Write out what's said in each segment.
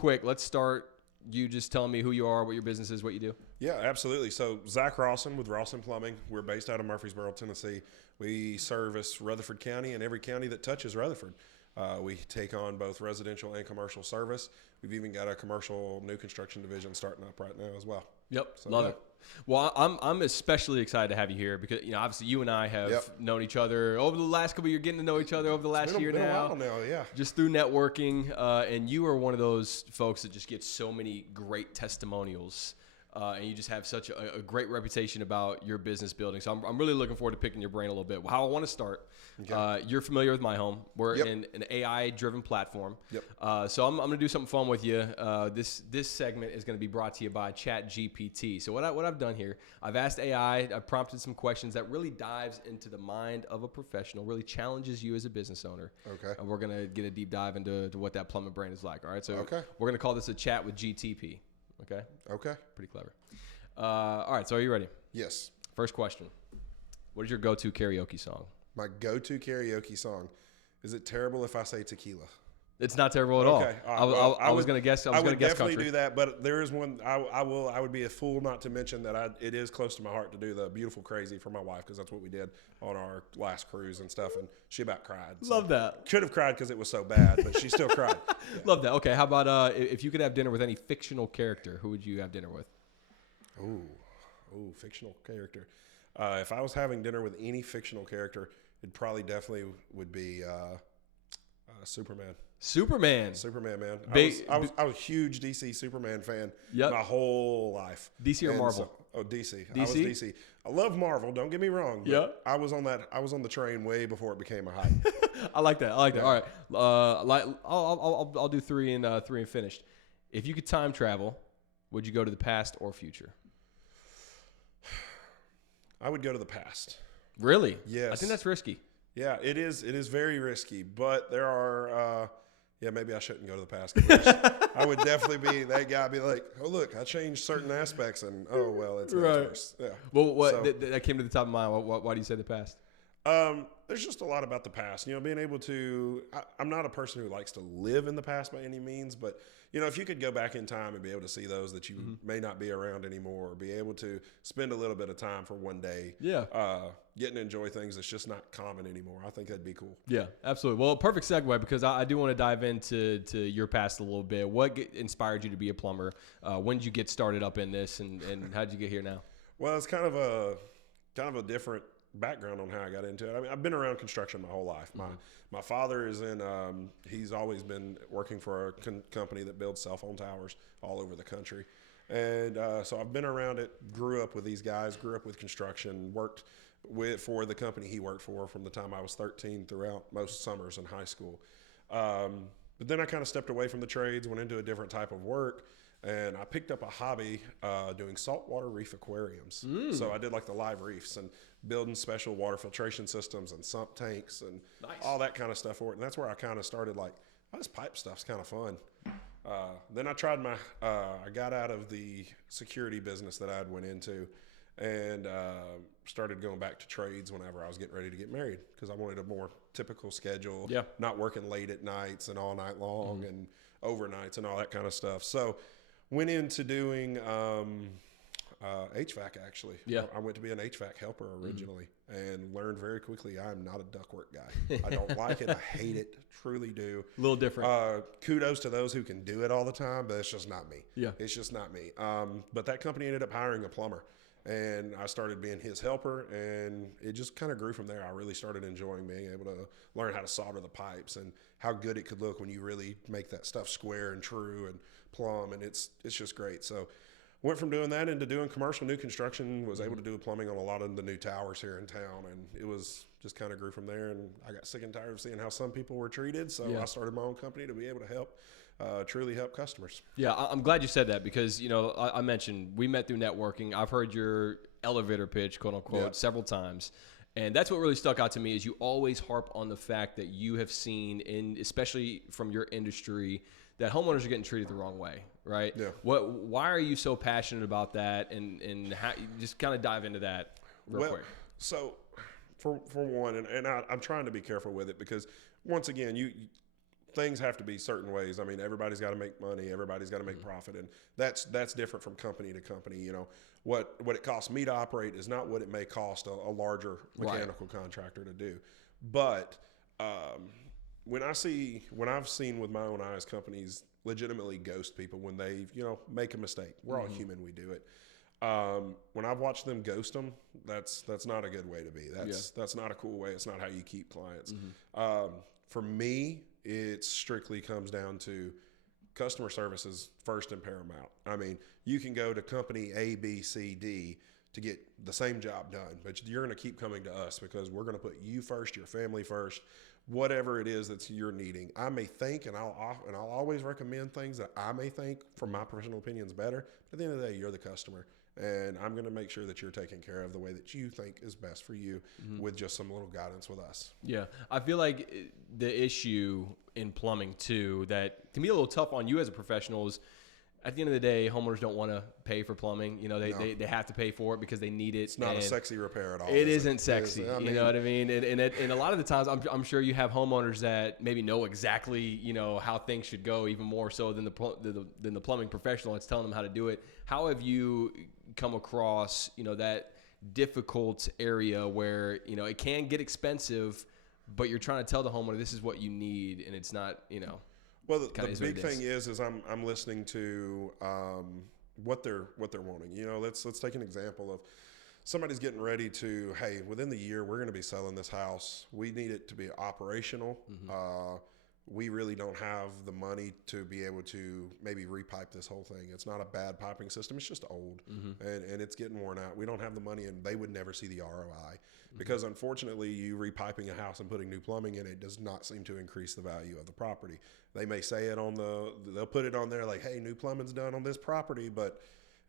quick, let's start. You just telling me who you are, what your business is, what you do. Yeah, absolutely. So Zach Rawson with Rawson Plumbing. We're based out of Murfreesboro, Tennessee. We service Rutherford County and every county that touches Rutherford. We take on both residential and commercial service. We've even got a commercial new construction division starting up right now as well. Yep, So, love yeah. it. Well, I'm especially excited to have you here because obviously you and I have known each other over the last couple of years, getting to know each other over the last year been now. a while now, yeah. Just through networking, and you are one of those folks that just gets so many great testimonials. And you just have such a great reputation about your business building. So I'm really looking forward to picking your brain a little bit. How I want to start, you're familiar with My Home. We're in an AI-driven platform. So I'm going to do something fun with you. This segment is going to be brought to you by ChatGPT. So what I've done here, I've asked AI, I've prompted some questions that really dives into the mind of a professional, really challenges you as a business owner. Okay. And we're going to get a deep dive into what that plumbing brain is like. All right. So we're going to call this a chat with GTP. Okay. Okay. Pretty clever. All right. So are you ready? Yes. First question. What is your go-to karaoke song? My go-to karaoke song. Is it terrible if I say tequila? It's not terrible at all. Okay. I was going to guess. I would guess definitely country. do that, but there is one. I would be a fool not to mention that it is close to my heart to do the Beautiful Crazy for my wife because that's what we did on our last cruise and stuff, and she about cried. So Love that. Should have cried because it was so bad, but she still cried. Yeah. Love that. Okay. How about if you could have dinner with any fictional character, who would you have dinner with? Ooh, fictional character. If I was having dinner with any fictional character, it probably definitely would be Superman. Superman, man. Big- I was a huge DC Superman fan Yep. my whole life. DC or And Marvel? DC. I DC? was DC. I love Marvel. Don't get me wrong. But Yep. I was on the train way before it became a hype. I like that. All right. I'll do three and finished. If you could time travel, would you go to the past or future? I would go to the past. Really? Yes. I think that's risky. Yeah, it is. It is very risky, but there are. Maybe I shouldn't go to the past. I would definitely be that guy. Be like, oh look, I changed certain aspects, and oh well, it's worse. Yeah. Well, that came to the top of mind. Why do you say the past? There's just a lot about the past. Being able to. I'm not a person who likes to live in the past by any means, but if you could go back in time and be able to see those that you may not be around anymore, or be able to spend a little bit of time for one day, getting to enjoy things that's just not common anymore. I think that'd be cool. Yeah, absolutely. Well, perfect segue because I do want to dive into your past a little bit. What inspired you to be a plumber? When did you get started up in this, and how did you get here now? Well, it's kind of a different background on how I got into it. I mean, I've been around construction my whole life. My father is he's always been working for a company that builds cell phone towers all over the country. And so I've been around it, grew up with these guys, grew up with construction, worked for the company he worked for from the time I was 13 throughout most summers in high school. But then I kind of stepped away from the trades, went into a different type of work, and I picked up a hobby doing saltwater reef aquariums. So I did like the live reefs and building special water filtration systems and sump tanks and all that kind of stuff for it. And that's where I kind of started like, oh, this pipe stuff's kind of fun. Then I tried I got out of the security business that I'd went into and started going back to trades whenever I was getting ready to get married because I wanted a more typical schedule, not working late at nights and all night long and overnights and all that kind of stuff. So went into doing HVAC actually. I went to be an HVAC helper originally and learned very quickly I'm not a ductwork guy. I don't like it. I hate it. Truly do. A little different. Kudos to those who can do it all the time, but it's just not me. Yeah. It's just not me. But that company ended up hiring a plumber and I started being his helper and it just kind of grew from there. I really started enjoying being able to learn how to solder the pipes and how good it could look when you really make that stuff square and true and plumb, and it's just great. So went from doing that into doing commercial new construction, was able to do plumbing on a lot of the new towers here in town, and it was just kind of grew from there. And I got sick and tired of seeing how some people were treated, so I started my own company to be able to help truly help customers. Yeah, I'm glad you said that because I mentioned we met through networking. I've heard your elevator pitch, quote unquote, several times. And that's what really stuck out to me is you always harp on the fact that you have seen, especially from your industry, that homeowners are getting treated the wrong way, right? Yeah. Why are you so passionate about that? And how, just kind of dive into that real quick. So for one, and I'm trying to be careful with it because once again, things have to be certain ways. I mean, everybody's got to make money. Everybody's got to make profit. And that's different from company to company. You know, what it costs me to operate is not what it may cost a larger mechanical contractor to do. But when I've seen with my own eyes companies legitimately ghost people when they, you know, make a mistake. We're all human. We do it. When I've watched them ghost them, that's not a good way to be. That's not a cool way. It's not how you keep clients. For me, it strictly comes down to customer service is first and paramount. I mean, you can go to company A, B, C, D to get the same job done, but you're going to keep coming to us because we're going to put you first, your family first, whatever it is that you're needing. I may think, and I'll always recommend things that I may think, from my personal opinion, is better. But at the end of the day, you're the customer, and I'm going to make sure that you're taken care of the way that you think is best for you, with just some little guidance with us. Yeah, I feel like the issue in plumbing too that can be a little tough on you as a professional is, at the end of the day, homeowners don't want to pay for plumbing. You know, they have to pay for it because they need it. It's not a sexy repair at all. It isn't sexy. You know what I mean? And a lot of the times, I'm sure you have homeowners that maybe know exactly, you know, how things should go, even more so than the plumbing professional that's telling them how to do it. How have you come across, you know, that difficult area where, you know, it can get expensive, but you're trying to tell the homeowner this is what you need, and it's not, you know. Well, the big thing is I'm listening to what they're wanting. You know, let's take an example of somebody's getting ready to, hey, within the year we're going to be selling this house. We need it to be operational. We really don't have the money to be able to maybe repipe this whole thing. It's not a bad piping system. It's just old, and it's getting worn out. We don't have the money, and they would never see the ROI because, unfortunately, you repiping a house and putting new plumbing in it does not seem to increase the value of the property. They may say it they'll put it on there like, hey, new plumbing's done on this property, but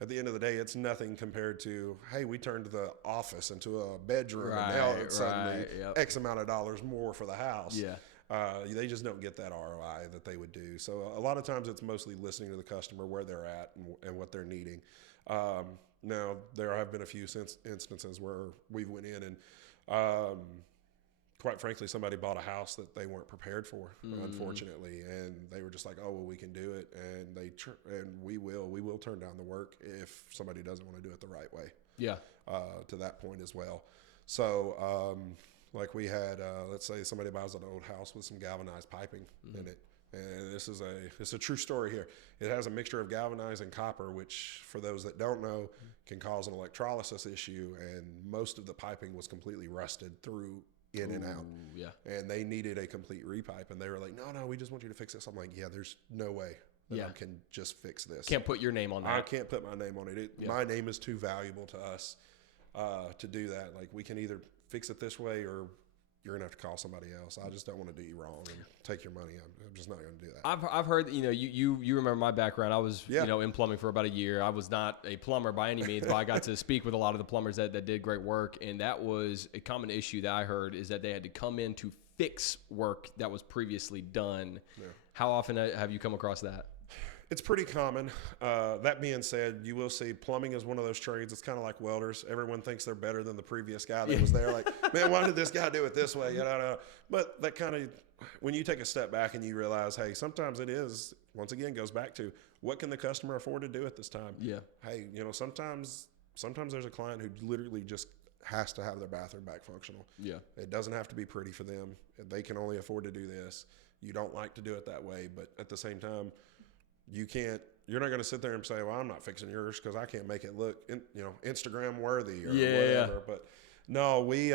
at the end of the day, it's nothing compared to, hey, we turned the office into a bedroom, and now it's suddenly X amount of dollars more for the house. Yeah. They just don't get that ROI that they would do. So a lot of times it's mostly listening to the customer, where they're at and what they're needing. Now, there have been a few instances where we went in and, quite frankly, somebody bought a house that they weren't prepared for, unfortunately, and they were just like, "Oh, well, we can do it," and we will turn down the work if somebody doesn't want to do it the right way. Yeah. To that point as well. So, like we had, let's say somebody buys an old house with some galvanized piping in it, and it's a true story here. It has a mixture of galvanized and copper, which, for those that don't know, can cause an electrolysis issue, and most of the piping was completely rusted through. In and out. Yeah. And they needed a complete repipe, and they were like, no, we just want you to fix this. I'm like, yeah, there's no way that I can just fix this. Can't put your name on that. I can't put my name on it. My name is too valuable to us to do that. Like, we can either fix it this way, or you're going to have to call somebody else. I just don't want to do you wrong and take your money. I'm just not going to do that. I've heard, you know, you remember my background. I was, you know, in plumbing for about a year. I was not a plumber by any means, but I got to speak with a lot of the plumbers that did great work. And that was a common issue that I heard, is that they had to come in to fix work that was previously done. Yeah. How often have you come across that? It's pretty common. That being said, you will see plumbing is one of those trades. It's kind of like welders. Everyone thinks they're better than the previous guy that was there. Like, man, why did this guy do it this way? You know. But that kind of, when you take a step back and you realize, hey, sometimes it is, once again, goes back to what can the customer afford to do at this time? Yeah. Hey, you know, sometimes there's a client who literally just has to have their bathroom back functional. Yeah. It doesn't have to be pretty for them. They can only afford to do this. You don't like to do it that way, but at the same time, you're not going to sit there and say, well, I'm not fixing yours because I can't make it look, Instagram worthy or whatever. Yeah. But no, we,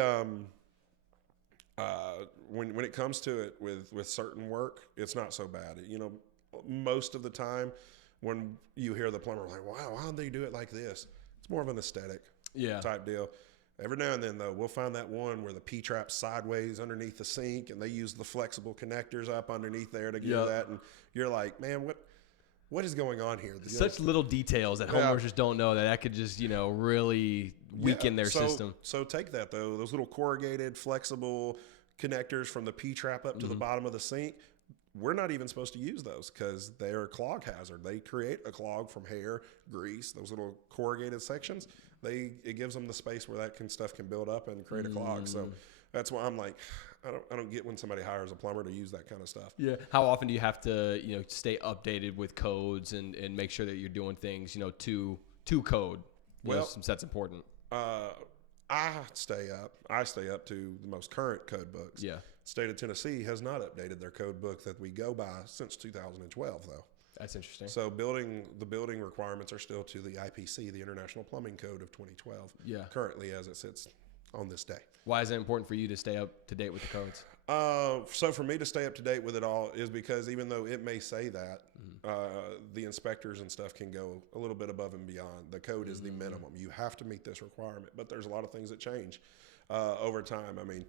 when it comes to it with certain work, it's not so bad. You know, most of the time when you hear the plumber like, wow, why don't they do it like this? It's more of an aesthetic type deal. Every now and then, though, we'll find that one where the P-trap's sideways underneath the sink, and they use the flexible connectors up underneath there to get that. And you're like, man, what is going on here? Such little details that homeowners just don't know that could just, you know, really weaken their system. So take that, though. Those little corrugated, flexible connectors from the P-trap up to the bottom of the sink, we're not even supposed to use those because they're a clog hazard. They create a clog from hair, grease, those little corrugated sections. It gives them the space where that stuff can build up and create a clog. So that's why I'm like, I don't get when somebody hires a plumber to use that kind of stuff. Yeah. How often do you have to, stay updated with codes and make sure that you're doing things, to code? Since that's important. I stay up. I stay up to the most current code books. Yeah. State of Tennessee has not updated their code book that we go by since 2012, though. That's interesting. So the building requirements are still to the IPC, the International Plumbing Code of 2012. Yeah. Currently, as it sits on this day. Why is it important for you to stay up to date with the codes? So for me to stay up to date with it all is because even though it may say that, the inspectors and stuff can go a little bit above and beyond. The code is the minimum. You have to meet this requirement, but there's a lot of things that change over time. I mean,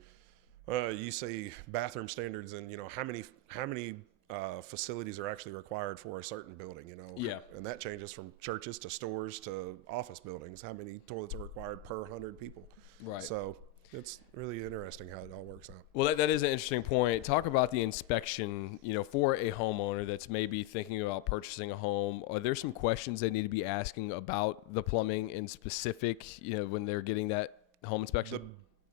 you see bathroom standards and, how many facilities are actually required for a certain building, Yeah. And that changes from churches to stores to office buildings. How many toilets are required per 100 people? Right. So it's really interesting how it all works out. Well, that is an interesting point. Talk about the inspection, for a homeowner that's maybe thinking about purchasing a home. Are there some questions they need to be asking about the plumbing in specific, when they're getting that home inspection? The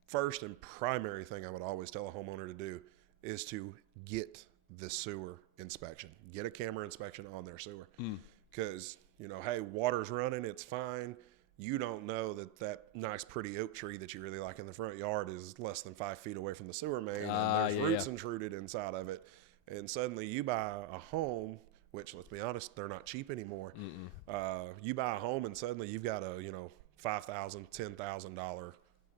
first and primary thing I would always tell a homeowner to do is to get the sewer inspection. Get a camera inspection on their sewer. Because, hey, water's running, it's fine. You don't know that nice pretty oak tree that you really like in the front yard is less than 5 feet away from the sewer main, and there's roots intruded inside of it. And suddenly you buy a home, which, let's be honest, they're not cheap anymore. You buy a home and suddenly you've got a $5,000, $10,000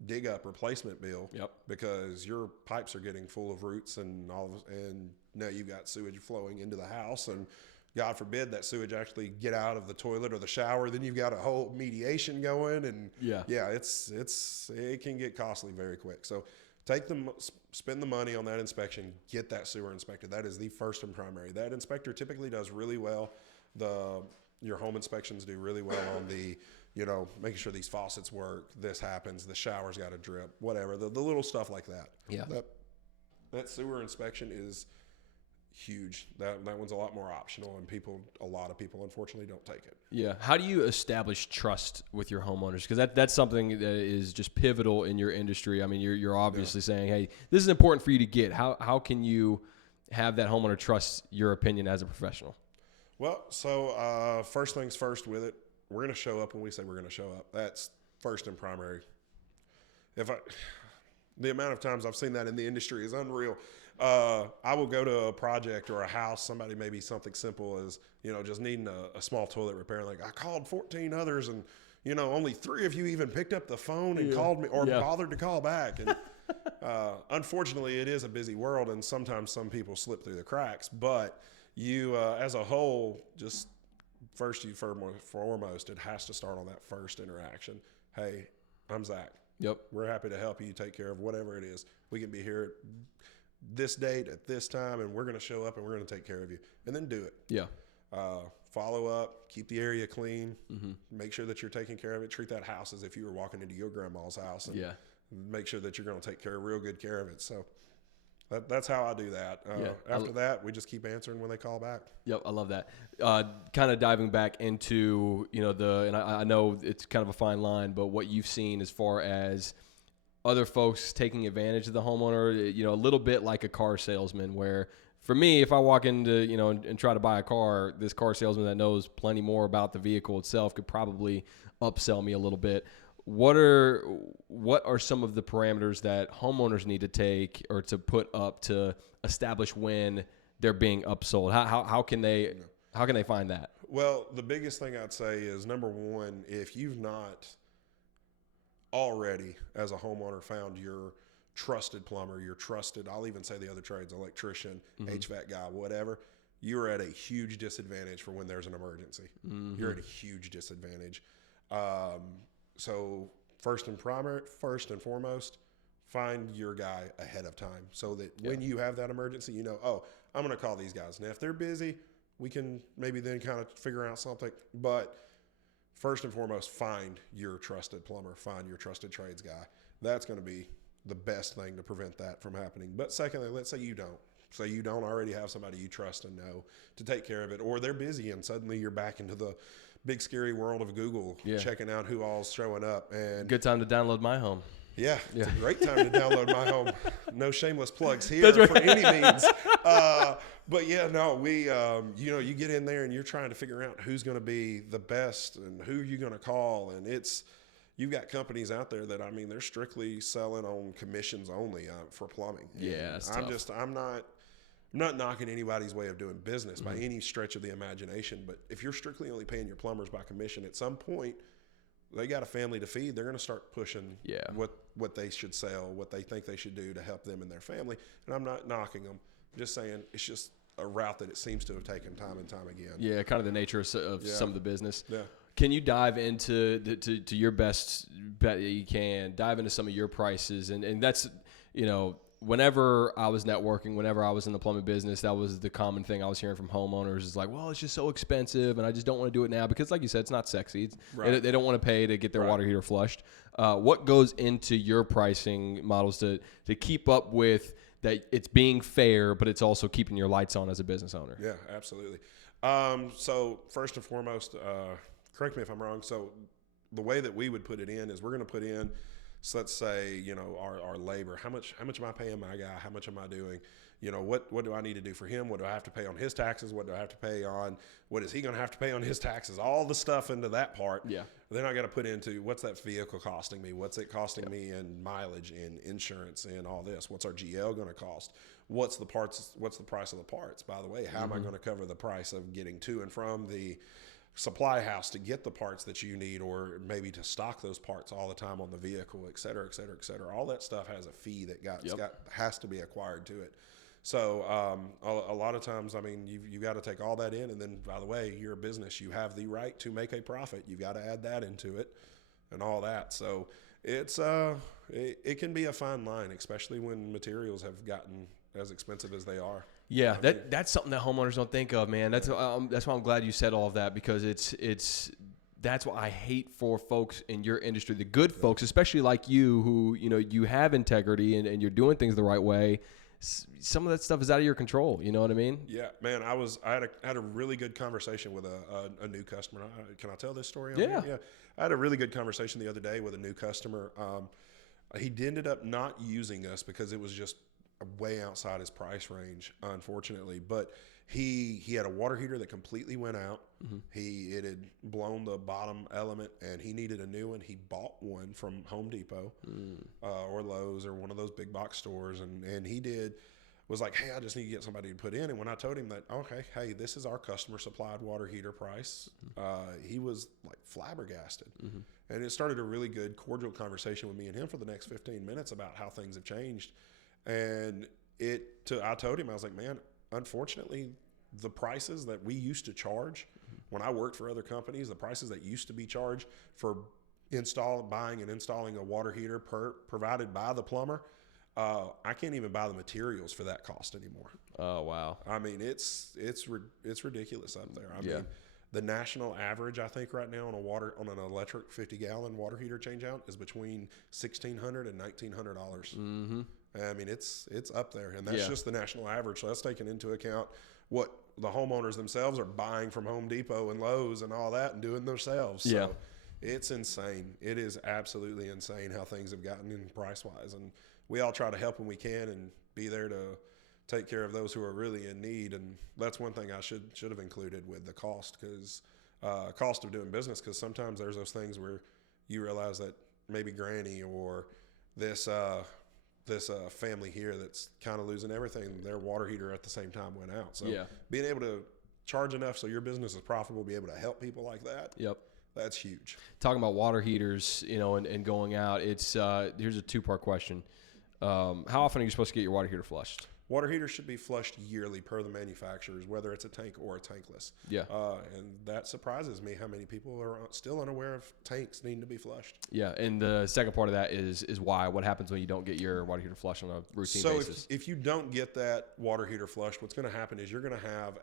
dig up replacement bill. Yep. Because your pipes are getting full of roots and now you've got sewage flowing into the house, and God forbid that sewage actually get out of the toilet or the shower. Then you've got a whole mediation going, and it can get costly very quick. So spend the money on that inspection, get that sewer inspected. That is the first and primary. That inspector typically does really well. Your home inspections do really well on the, making sure these faucets work, this happens, the shower's got to drip, whatever, the little stuff like that. Yeah. That sewer inspection is huge. That one's a lot more optional, and a lot of people unfortunately don't take it. Yeah. How do you establish trust with your homeowners? Because that's something that is just pivotal in your industry. I mean, you're obviously saying, hey, this is important for you to get. How can you have that homeowner trust your opinion as a professional? Well, so first things first with it, we're going to show up when we say we're going to show up. That's first and primary. The amount of times I've seen that in the industry is unreal. I will go to a project or a house, somebody maybe something simple as, just needing a small toilet repair. Like, I called 14 others and, only 3 of you even picked up the phone and called me or bothered to call back. And unfortunately, it is a busy world, and sometimes some people slip through the cracks. But you, as a whole, just first and foremost, it has to start on that first interaction. Hey, I'm Zach. Yep. We're happy to help you take care of whatever it is. We can be here at this date at this time, and we're going to show up and we're going to take care of you, and then do it. Yeah. Follow up, keep the area clean, make sure that you're taking care of it. Treat that house as if you were walking into your grandma's house, and make sure that you're going to take real good care of it. So that's how I do that. After that, we just keep answering when they call back. Yep, I love that. Kind of diving back into, and I know it's kind of a fine line, but what you've seen as far as other folks taking advantage of the homeowner, a little bit like a car salesman, where for me, if I walk into, and try to buy a car, this car salesman that knows plenty more about the vehicle itself could probably upsell me a little bit. What are some of the parameters that homeowners need to take or to put up to establish when they're being upsold? How can they find that? Well, the biggest thing I'd say is, number one, if you've not already as a homeowner found your trusted plumber, your trusted, I'll even say the other trades, electrician, HVAC guy, whatever, you're at a huge disadvantage for when there's an emergency. You're at a huge disadvantage. So first and foremost, find your guy ahead of time so that when you have that emergency, I'm going to call these guys. Now, if they're busy, we can maybe then kind of figure out something. But first and foremost, find your trusted plumber, find your trusted trades guy. That's going to be the best thing to prevent that from happening. But secondly, let's say you don't. Say you don't already have somebody you trust and know to take care of it, or they're busy and suddenly you're back into the big scary world of Google checking out who all's showing up. And good time to download My Home. Yeah, it's a great time to download My Home. No shameless plugs here That's right. for any means. But yeah, no, we, you get in there and you're trying to figure out who's going to be the best and who you're going to call. And you've got companies out there that, I mean, they're strictly selling on commissions only for plumbing. Yeah, that's tough. I'm not knocking anybody's way of doing business by any stretch of the imagination. But if you're strictly only paying your plumbers by commission, at some point, they got a family to feed. They're going to start pushing what they should sell, what they think they should do to help them and their family. And I'm not knocking them. I'm just saying it's just a route that it seems to have taken time and time again. Yeah, kind of the nature of some of the business. Yeah. Can you dive into to your best bet that you can, dive into some of your prices? And that's, whenever I was networking, whenever I was in the plumbing business, that was the common thing I was hearing from homeowners is like, well, it's just so expensive and I just don't want to do it now because, like you said, it's not sexy. They don't want to pay to get their water heater flushed. What goes into your pricing models to keep up with that it's being fair, but it's also keeping your lights on as a business owner? Yeah, absolutely. So first and foremost, correct me if I'm wrong. So the way that we would put it in is we're going to put in, so let's say, our labor, how much am I paying my guy? How much am I doing? What do I need to do for him? What do I have to pay on his taxes? What do I have to pay on, what is he going to have to pay on his taxes? All the stuff into that part. Yeah. Then I got to put into what's that vehicle costing me? What's it costing me in mileage and insurance and all this? What's our GL going to cost? What's the price of the parts? By the way, how am I going to cover the price of getting to and from the supply house to get the parts that you need, or maybe to stock those parts all the time on the vehicle, et cetera, et cetera, et cetera. All that stuff has a fee that has to be acquired to it. So a lot of times, I mean, you've got to take all that in. And then, by the way, you're a business. You have the right to make a profit. You've got to add that into it and all that. So it's it can be a fine line, especially when materials have gotten as expensive as they are. Yeah, that's something that homeowners don't think of, man. That's why I'm glad you said all of that, because that's what I hate for folks in your industry, the good folks, especially like you, who you have integrity and you're doing things the right way. Some of that stuff is out of your control. You know what I mean? Yeah, man. I had a really good conversation with a new customer. Can I tell this story? Yeah. Yeah. I had a really good conversation the other day with a new customer. He ended up not using us because it was just way outside his price range, unfortunately. But he had a water heater that completely went out. Mm-hmm. It had blown the bottom element, and he needed a new one. He bought one from Home Depot or Lowe's or one of those big box stores, and he was like, hey, I just need to get somebody to put in. And when I told him that, okay, hey, this is our customer supplied water heater price, he was like flabbergasted. Mm-hmm. And it started a really good, cordial conversation with me and him for the next 15 minutes about how things have changed. And I told him, I was like, man, unfortunately, the prices that we used to charge when I worked for other companies, the prices that used to be charged for buying and installing a water heater provided by the plumber, I can't even buy the materials for that cost anymore. Oh, wow. I mean, it's ridiculous up there. I mean, the national average, I think, right now on an electric 50-gallon water heater change-out is between $1,600 and $1,900. Mm-hmm. I mean, it's up there, and that's just the national average. So that's taking into account what the homeowners themselves are buying from Home Depot and Lowe's and all that and doing themselves. So it's insane. It is absolutely insane how things have gotten in price-wise. And we all try to help when we can and be there to take care of those who are really in need. And that's one thing I should have included with the cost, because cost of doing business, because sometimes there's those things where you realize that maybe Granny or this family here that's kind of losing everything, their water heater at the same time went out. So being able to charge enough so your business is profitable, be able to help people like that. Yep. That's huge. Talking about water heaters, and going out, it's here's a two-part question. How often are you supposed to get your water heater flushed? Water heaters should be flushed yearly per the manufacturers, whether it's a tank or a tankless. Yeah. And that surprises me how many people are still unaware of tanks needing to be flushed. Yeah. And the second part of that is why. What happens when you don't get your water heater flushed on a routine basis? So if you don't get that water heater flushed, what's going to happen is you're going to have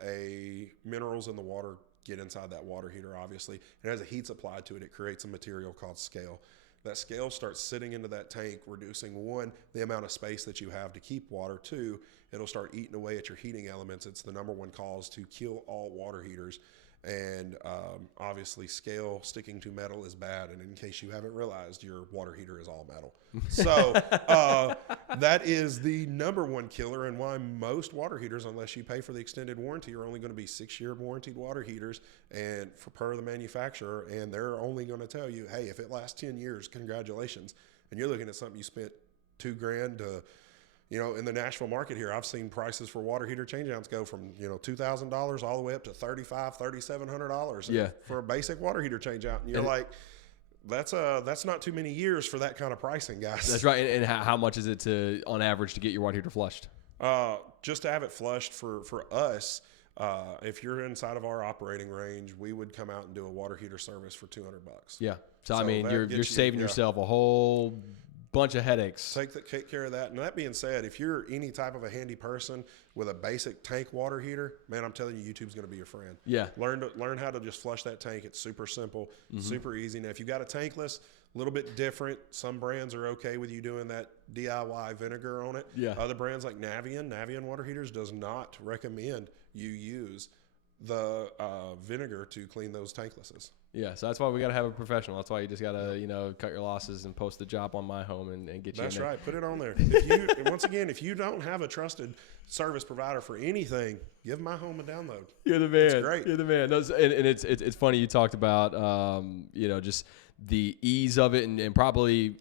minerals in the water get inside that water heater, obviously. And as the heat's applied to it, it creates a material called scale. That scale starts sitting into that tank, reducing, one, the amount of space that you have to keep water. Two, it'll start eating away at your heating elements. It's the number one cause to kill all water heaters. And obviously, scale sticking to metal is bad. And in case you haven't realized, your water heater is all metal. So that is the number one killer, and why most water heaters, unless you pay for the extended warranty, are only going to be 6-year warranted water heaters, and for per the manufacturer. And they're only going to tell you, hey, if it lasts 10 years, congratulations. And you're looking at something you spent $2,000 to, in the Nashville market here, I've seen prices for water heater changeouts go from, $2,000 all the way up to $3,500, $3,700 for a basic water heater changeout. And you're like, that's not too many years for that kind of pricing, guys. That's right. And how much is it on average to get your water heater flushed? Just to have it flushed for us, if you're inside of our operating range, we would come out and do a water heater service for $200. Yeah. So I mean, you're saving yourself a whole bunch of headaches. Take care of that. And that being said, if you're any type of a handy person with a basic tank water heater, man, I'm telling you, YouTube's going to be your friend. Yeah. Learn how to just flush that tank. It's super simple, super easy. Now, if you got a tankless, a little bit different. Some brands are okay with you doing that DIY vinegar on it. Yeah. Other brands like Navion Water Heaters does not recommend you use the vinegar to clean those tanklesses. Yeah, so that's why we got to have a professional. That's why you just got to, cut your losses and post the job on My Home and get you That's in there. right. Put it on there. Once again, if you don't have a trusted service provider for anything, give My Home a download. You're the man. It's great. You're the man. And it's funny you talked about, just the ease of it and probably,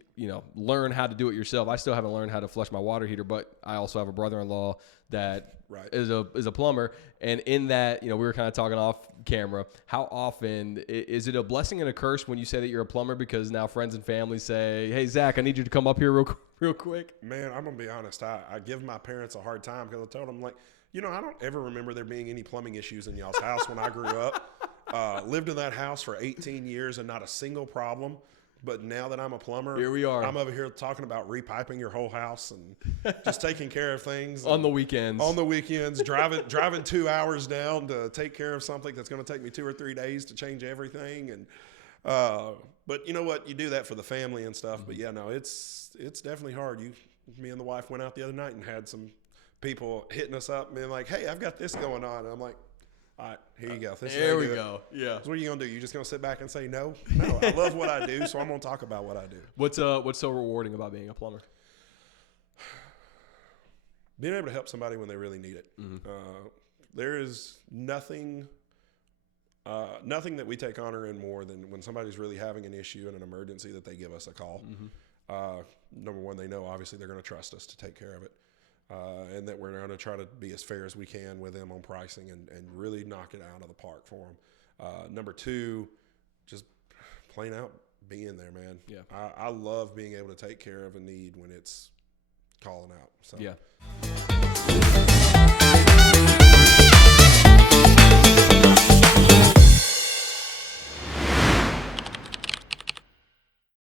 learn how to do it yourself. I still haven't learned how to flush my water heater, but I also have a brother-in-law that is a plumber. And in that, we were kind of talking off camera. How often is it a blessing and a curse when you say that you're a plumber? Because now friends and family say, "Hey, Zach, I need you to come up here real quick." Man, I'm gonna be honest. I give my parents a hard time because I told them, like, I don't ever remember there being any plumbing issues in y'all's house when I grew up. Lived in that house for 18 years and not a single problem. But now that I'm a plumber, here we are. I'm over here talking about repiping your whole house and just taking care of things on the weekends. On the weekends, driving 2 hours down to take care of something that's going to take me 2 or 3 days to change everything. And but you know what? You do that for the family and stuff. But yeah, no, it's definitely hard. Me and the wife went out the other night and had some people hitting us up and being like, "Hey, I've got this going on." And I'm like, all right, here you go. There we go. Yeah. So what are you going to do? You just going to sit back and say no? No, I love what I do, so I'm going to talk about what I do. What's so rewarding about being a plumber? Being able to help somebody when they really need it. There is nothing that we take honor in more than when somebody's really having an issue and an emergency that they give us a call. Number one, they know obviously they're going to trust us to take care of it. And that we're going to try to be as fair as we can with them on pricing and really knock it out of the park for them. Number two, just plain out being there, man. Yeah. I love being able to take care of a need when it's calling out. So. Yeah.